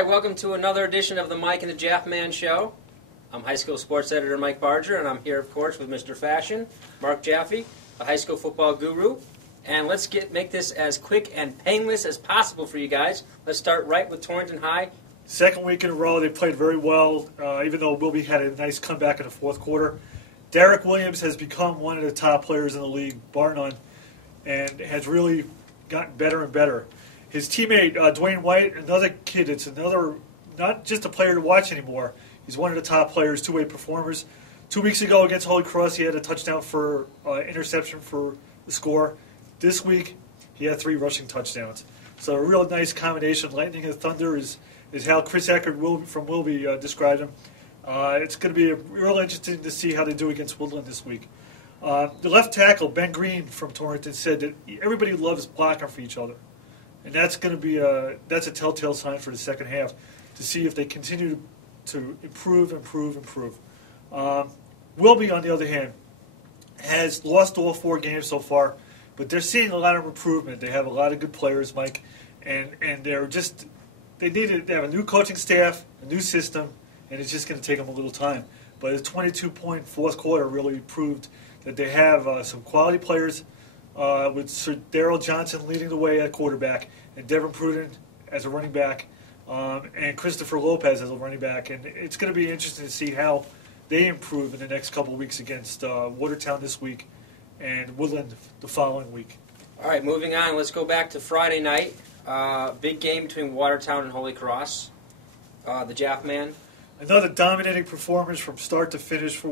right, welcome to another edition of the Mike and the Jaffman Show. I'm high school sports editor Mike Barger, and I'm here, of course, with Mr. Fashion, Mark Jaffe, the high school football guru. And let's make this as quick and painless as possible for you guys. Let's start right with Torrington High. Second week in a row, they played very well, even though Wilby had a nice comeback in the fourth quarter. Derek Williams has become one of the top players in the league, bar none, and has really gotten better and better. His teammate, Dwayne White, another kid, it's another, not just a player to watch anymore. He's one of the top players, two-way performers. 2 weeks ago against Holy Cross, he had a touchdown for interception for the score. This week, he had 3 rushing touchdowns. So a real nice combination. Lightning and thunder is how Chris Eckert from Wilby described him. It's going to be real interesting to see how they do against Woodland this week. The left tackle, Ben Green from Torrington, said that everybody loves blocking for each other. And that's going to be that's a telltale sign for the second half to see if they continue to improve. Wilby, on the other hand, has lost all 4 games so far, but they're seeing a lot of improvement. They have a lot of good players, Mike, and they have a new coaching staff, a new system, and it's just going to take them a little time. But a 22-point fourth quarter really proved that they have some quality players, with Sir Darrell Johnson leading the way at quarterback, and Devin Pruden as a running back, and Christopher Lopez as a running back. And it's going to be interesting to see how they improve in the next couple of weeks against Watertown this week and Woodland the following week. All right, moving on. Let's go back to Friday night. Big game between Watertown and Holy Cross. The Jaffman. Another dominating performance from start to finish for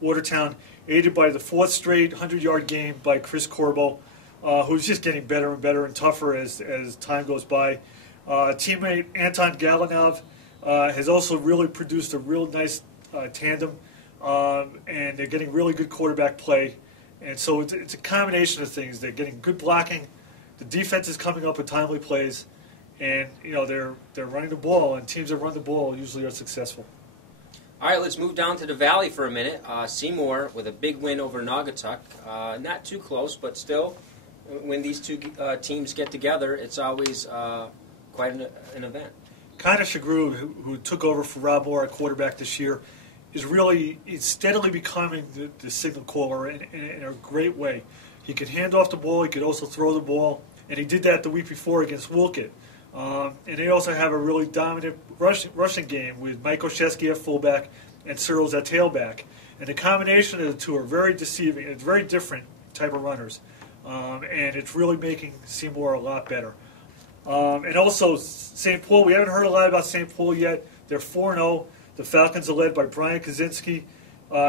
Watertown, aided by the 4th straight 100-yard game by Chris Corbo, who's just getting better and better and tougher as time goes by. Teammate Anton Galanov has also really produced a real nice tandem, and they're getting really good quarterback play. And so it's a combination of things. They're getting good blocking, the defense is coming up with timely plays, and they're running the ball, and teams that run the ball usually are successful. All right, let's move down to the Valley for a minute. Seymour with a big win over Naugatuck. Not too close, but still, when these two teams get together, it's always quite an event. Connor Shagru, who took over for Rob Moore at quarterback this year, is steadily becoming the signal caller in a great way. He can hand off the ball, he could also throw the ball, and he did that the week before against Wolcott. And they also have a really dominant rushing game with Mike Oshesky at fullback and Searles at tailback. And the combination of the two are very deceiving. It's very different type of runners. And it's really making Seymour a lot better. And also, St. Paul, we haven't heard a lot about St. Paul yet. They're 4-0. The Falcons are led by Brian Kaczynski.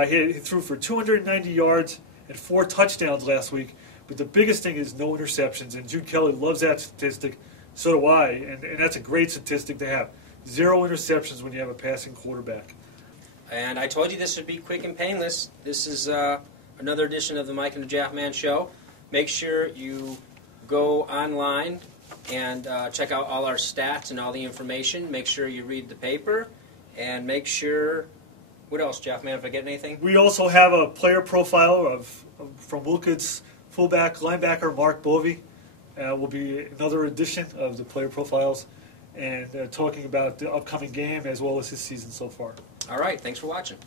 He threw for 290 yards and 4 touchdowns last week. But the biggest thing is no interceptions. And Jude Kelly loves that statistic. So do I, and that's a great statistic to have. 0 interceptions when you have a passing quarterback. And I told you this would be quick and painless. This is another edition of the Mike and the Jaffman Show. Make sure you go online and check out all our stats and all the information. Make sure you read the paper, and make sure, what else, Jaffman, if I get anything? We also have a player profile from Wolcott's fullback linebacker Mark Bovey. Will be another edition of the player profiles and talking about the upcoming game as well as his season so far. All right, thanks for watching.